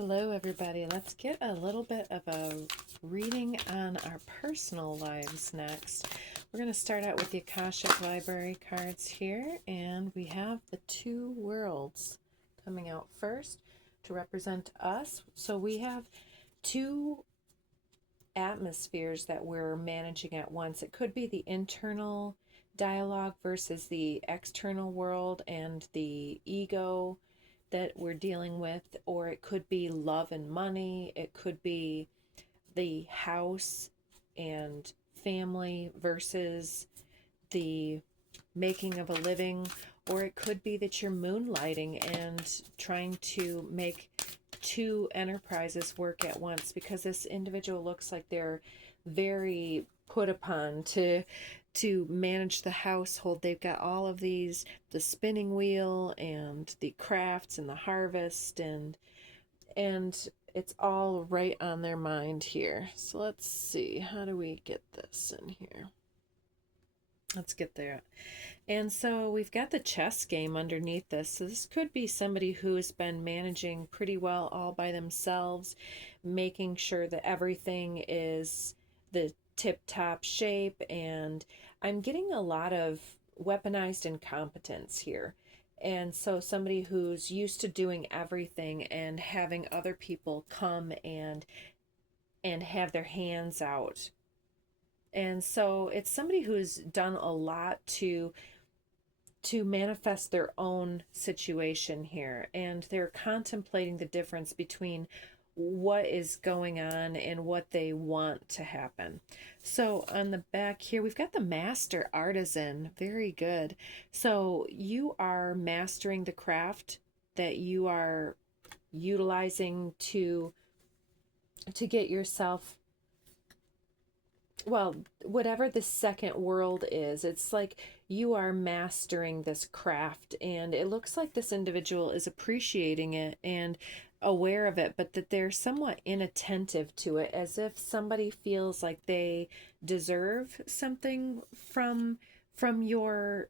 Hello, everybody. Let's get a little bit of a reading on our personal lives next. We're going to start out with the Akashic Library cards here, and we have the two worlds coming out first to represent us. So we have two atmospheres that we're managing at once. It could be the internal dialogue versus the external world and the ego that we're dealing with, or it could be love and money. It could be the house and family versus the making of a living, or it could be that you're moonlighting and trying to make two enterprises work at once, because this individual looks like they're very put upon to manage the household. They've got all of these, the spinning wheel and the crafts and the harvest, and it's all right on their mind here. So let's see, how do we get this in here? Let's get there. And so we've got the chess game underneath this. So this could be somebody who has been managing pretty well all by themselves, making sure that everything is the tip-top shape. And I'm getting a lot of weaponized incompetence here. And so somebody who's used to doing everything and having other people come and have their hands out. And so it's somebody who's done a lot to manifest their own situation here, and they're contemplating the difference between what is going on and what they want to happen. So on the back here, we've got the master artisan. Very good. So you are mastering the craft that you are utilizing to get yourself, well, whatever the second world is, it's like you are mastering this craft, and it looks like this individual is appreciating it and aware of it, but that they're somewhat inattentive to it, as if somebody feels like they deserve something from your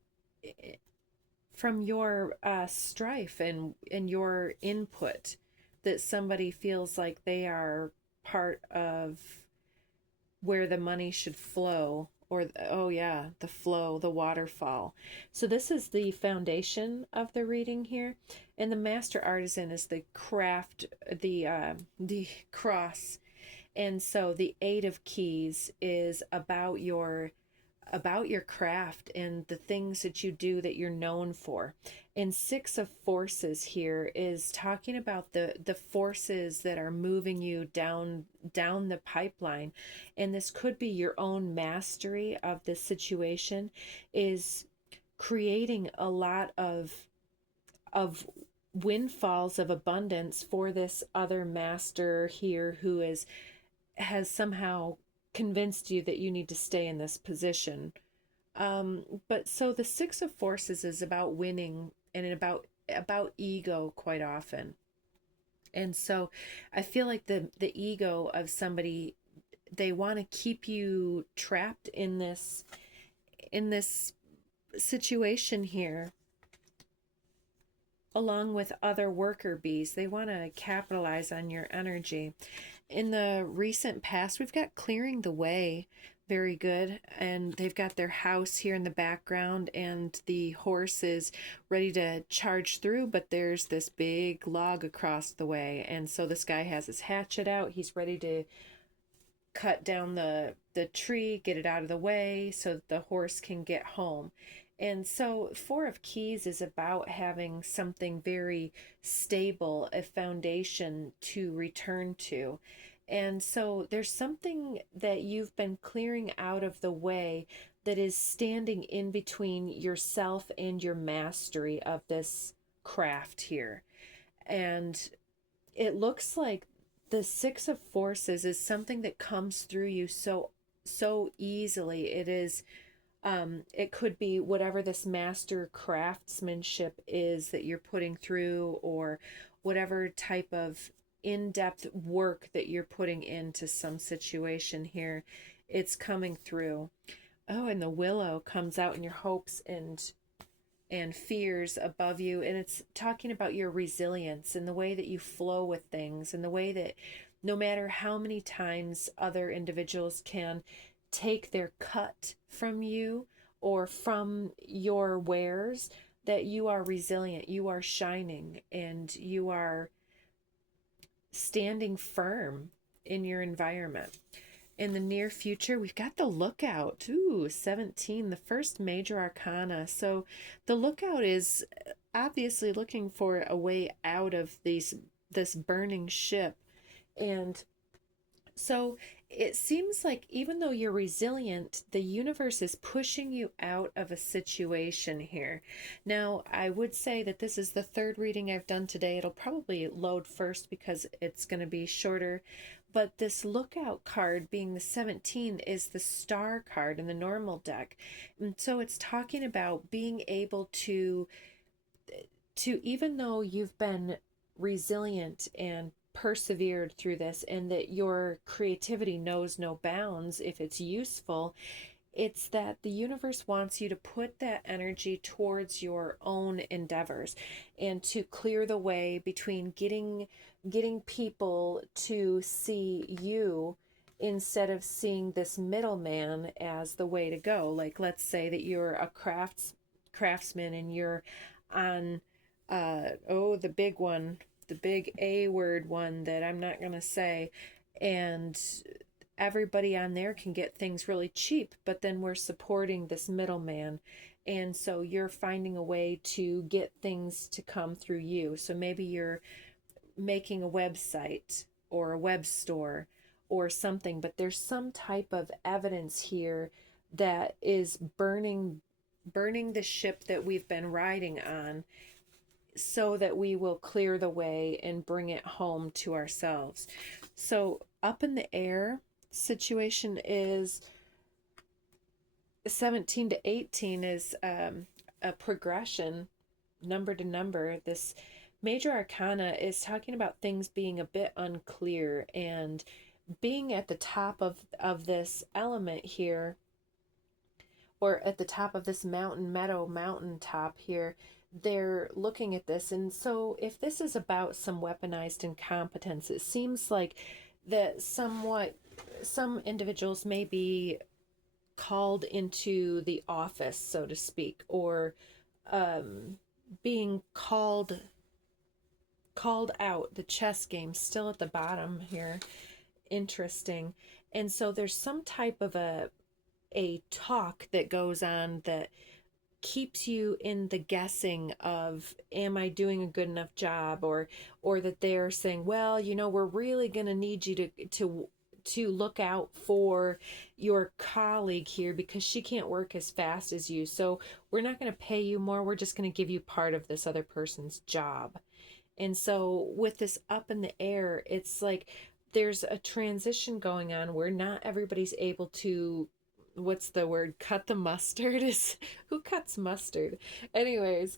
strife and your input, that somebody feels like they are part of where the money should flow, or oh yeah, the flow, the waterfall. So this is the foundation of the reading here, and the master artisan is the craft, the cross. And so the 8 of keys is about your craft and the things that you do that you're known for. And 6 of forces here is talking about the forces that are moving you down the pipeline. And this could be your own mastery of the situation, is creating a lot of windfalls of abundance for this other master here who has somehow convinced you that you need to stay in this position. But so the 6 of forces is about winning and about ego quite often. And so I feel like the ego of somebody, they want to keep you trapped in this situation here, along with other worker bees. They want to capitalize on your energy. In the recent past, we've got clearing the way. Very good. And they've got their house here in the background, and the horse is ready to charge through, but there's this big log across the way. And so this guy has his hatchet out. He's ready to cut down the tree, get it out of the way so that the horse can get home. And so 4 of keys is about having something very stable, a foundation to return to. And so there's something that you've been clearing out of the way that is standing in between yourself and your mastery of this craft here. And it looks like the 6 of forces is something that comes through you so easily. It is it could be whatever this master craftsmanship is that you're putting through, or whatever type of in-depth work that you're putting into some situation here. It's coming through. Oh, and the willow comes out in your hopes and and fears above you, and it's talking about your resilience and the way that you flow with things, and the way that no matter how many times other individuals can take their cut from you or from your wares, that you are resilient, you are shining, and you are standing firm in your environment. In the near future, we've got the Lookout. Ooh, 17, the first major arcana. So the Lookout is obviously looking for a way out of this burning ship. And so it seems like even though you're resilient, the universe is pushing you out of a situation here. Now, I would say that this is the third reading I've done today. It'll probably load first because it's going to be shorter. But this Lookout card, being the 17, is the star card in the normal deck. And so it's talking about being able to even though you've been resilient and persevered through this, and that your creativity knows no bounds if it's useful, it's that the universe wants you to put that energy towards your own endeavors and to clear the way between getting people to see you instead of seeing this middleman as the way to go. Like, let's say that you're a craftsman and you're on the big one, the big A word one that I'm not going to say, and everybody on there can get things really cheap, but then we're supporting this middleman. And so you're finding a way to get things to come through you. So maybe you're making a website or a web store or something, but there's some type of evidence here that is burning the ship that we've been riding on, so that we will clear the way and bring it home to ourselves. So up in the air situation is 17 to 18 is a progression, number to number. This major arcana is talking about things being a bit unclear, and being at the top of this element here, or at the top of this mountain top here, they're looking at this. And so if this is about some weaponized incompetence, it seems like that some individuals may be called into the office, so to speak, or being called out. The chess game still at the bottom here. Interesting. And so there's some type of a talk that goes on that keeps you in the guessing of, am I doing a good enough job, or that they're saying, well, we're really going to need you to look out for your colleague here because she can't work as fast as you, so we're not going to pay you more, we're just going to give you part of this other person's job. And so with this up in the air, it's like there's a transition going on where not everybody's able to, what's the word, cut the mustard. Is who cuts mustard? Anyways,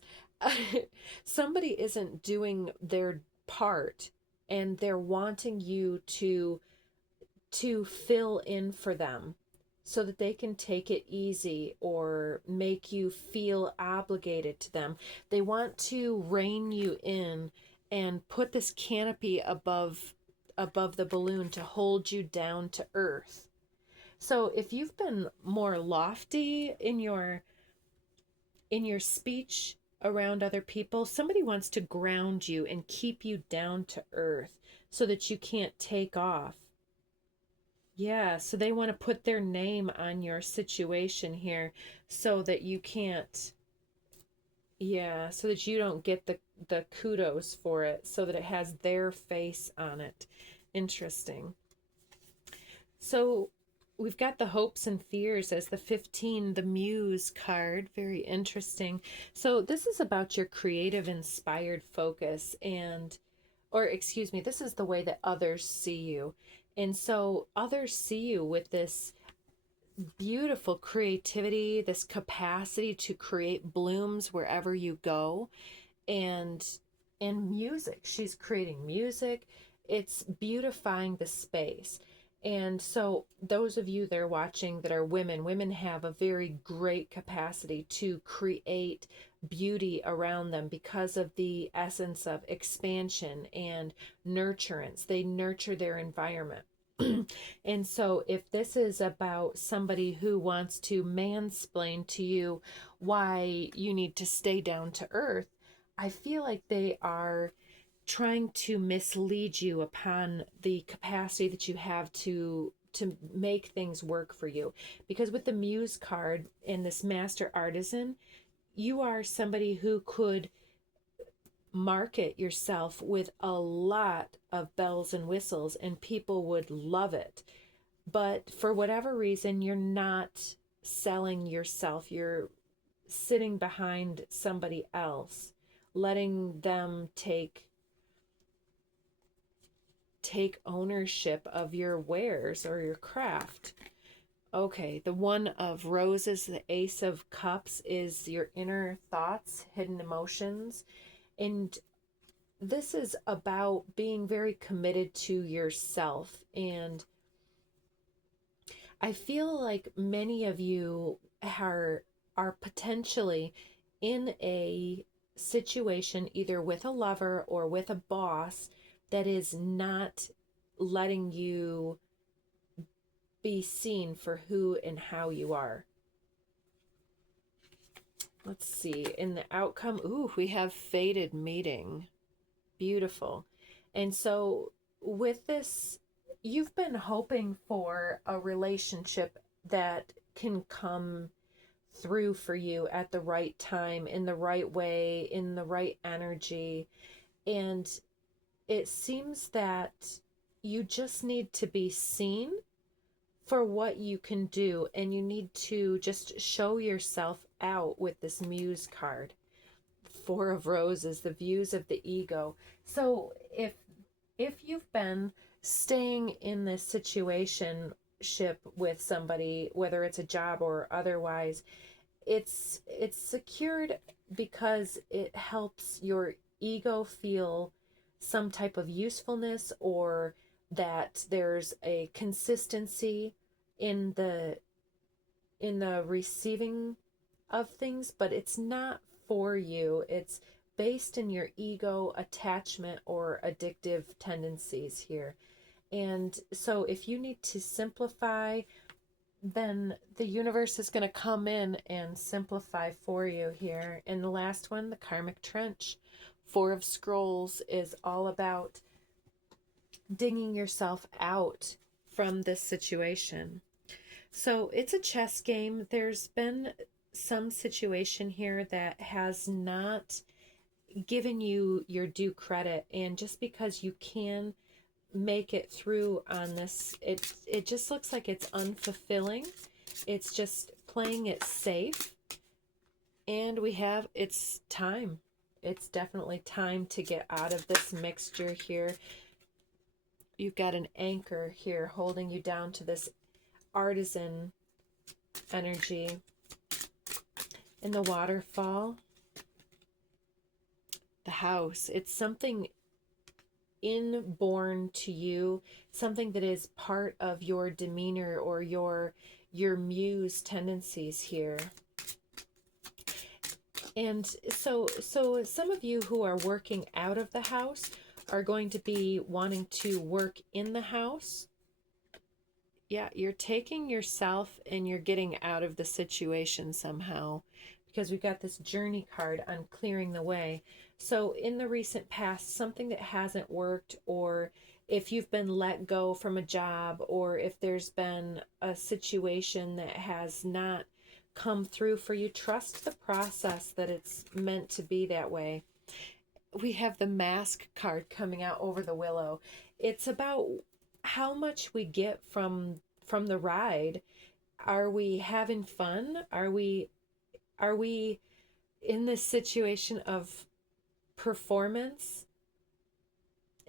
somebody isn't doing their part, and they're wanting you to fill in for them so that they can take it easy or make you feel obligated to them. They want to rein you in and put this canopy above the balloon to hold you down to earth. So if you've been more lofty in your speech around other people, somebody wants to ground you and keep you down to earth so that you can't take off. Yeah, so they want to put their name on your situation here so that you can't, so that you don't get the kudos for it, so that it has their face on it. Interesting. So we've got the hopes and fears as the 15, the Muse card. Very interesting. So this is about your creative, inspired focus, this is the way that others see you. And so others see you with this beautiful creativity, this capacity to create blooms wherever you go. And music, she's creating music. It's beautifying the space. And so those of you that are watching that are women have a very great capacity to create beauty around them because of the essence of expansion and nurturance. They nurture their environment. And so if this is about somebody who wants to mansplain to you why you need to stay down to earth, I feel like they are trying to mislead you upon the capacity that you have to make things work for you. Because with the Muse card and this Master Artisan, you are somebody who could market yourself with a lot of bells and whistles and people would love it. But for whatever reason, you're not selling yourself. You're sitting behind somebody else, letting them take ownership of your wares or your craft. Okay, the One of Roses, the Ace of Cups, is your inner thoughts, hidden emotions. And this is about being very committed to yourself. And I feel like many of you are potentially in a situation, either with a lover or with a boss, that is not letting you be seen for who and how you are. Let's see. In the outcome, ooh, we have fated meeting. Beautiful. And so with this, you've been hoping for a relationship that can come through for you at the right time, in the right way, in the right energy. And it seems that you just need to be seen for what you can do, and you need to just show yourself out with this Muse card. Four of Roses, the views of the ego. So if you've been staying in this situationship with somebody, whether it's a job or otherwise, it's secured because it helps your ego feel some type of usefulness, or that there's a consistency in the receiving of things, but it's not for you. It's based in your ego attachment or addictive tendencies here. And so if you need to simplify, then the universe is going to come in and simplify for you here. And the last one, the Karmic Trench. Four of Scrolls is all about digging yourself out from this situation. So it's a chess game. There's been some situation here that has not given you your due credit, and just because you can make it through on this, it just looks like it's unfulfilling. It's just playing it safe. And we have, it's time. It's definitely time to get out of this mixture here. You've got an anchor here holding you down to this artisan energy. In the waterfall, the house, it's something inborn to you, something that is part of your demeanor or your muse tendencies here. And so some of you who are working out of the house are going to be wanting to work in the house. Yeah, you're taking yourself and you're getting out of the situation somehow, because we've got this journey card on clearing the way. So in the recent past, something that hasn't worked, or if you've been let go from a job, or if there's been a situation that has not come through for you, trust the process, that it's meant to be that way. We have the Mask card coming out over the willow. It's about how much we get from the ride. Are we having fun? Are we in this situation of performance?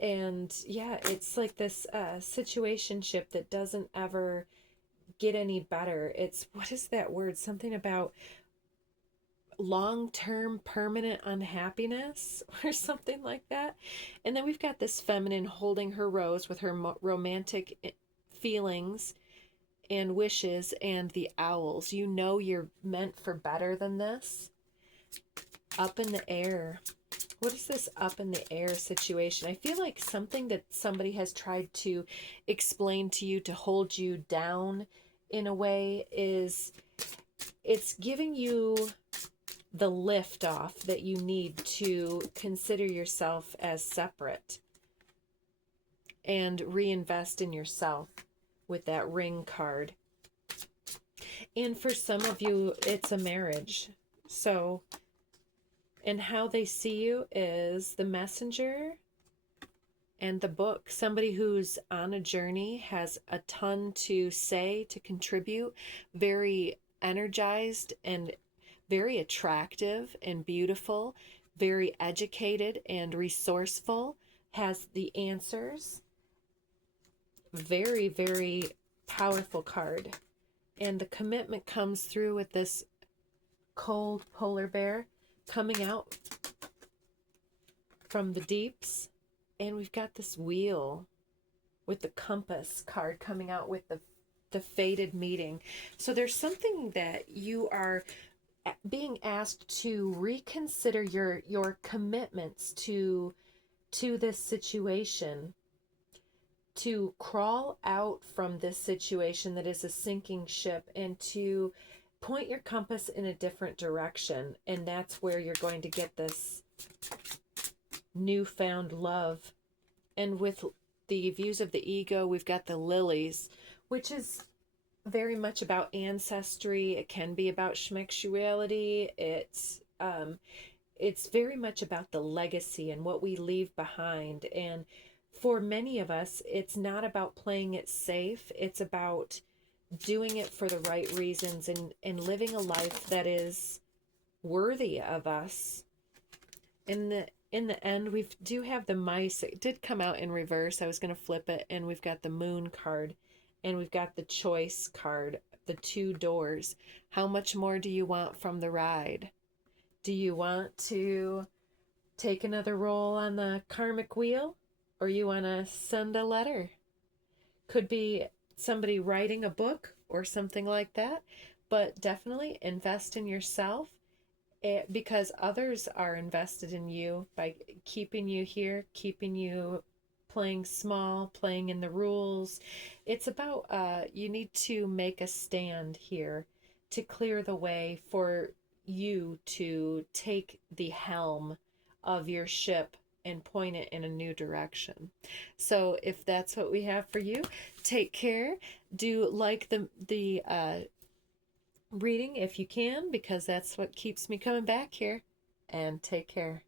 And yeah, it's like this situationship that doesn't ever get any better. It's, what is that word? Something about long-term permanent unhappiness or something like that. And then we've got this feminine holding her rose with her romantic feelings and wishes, and the owls. You know you're meant for better than this. up in the air. What is this up in the air situation? I feel like something that somebody has tried to explain to you to hold you down in a way is it's giving you the lift off that you need to consider yourself as separate and reinvest in yourself with that ring card. And for some of you, it's a marriage. So, and how they see you is the messenger and the book. Somebody who's on a journey, has a ton to say, to contribute, very energized and very attractive and beautiful, very educated and resourceful, has the answers. Very, very powerful card. And the commitment comes through with this cold polar bear coming out from the deeps. And we've got this wheel with the compass card coming out with the fated meeting. So there's something that you are being asked to reconsider your commitments to this situation, to crawl out from this situation that is a sinking ship and to point your compass in a different direction. And that's where you're going to get this newfound love. And with the views of the ego, we've got the lilies, which is very much about ancestry. It can be about schmexuality. It's very much about the legacy and what we leave behind. And for many of us, it's not about playing it safe. It's about doing it for the right reasons and living a life that is worthy of us. In the end, we do have the mice. It did come out in reverse. I was going to flip it, and we've got the moon card, and we've got the choice card, the 2 doors. How much more do you want from the ride? Do you want to take another roll on the karmic wheel, or you want to send a letter? Could be somebody writing a book or something like that, but definitely invest in yourself. Because others are invested in you by keeping you here, keeping you playing small, playing in the rules. It's about you need to make a stand here to clear the way for you to take the helm of your ship and point it in a new direction. So if that's what we have for you, take care. Do like the reading if you can, because that's what keeps me coming back here. And take care.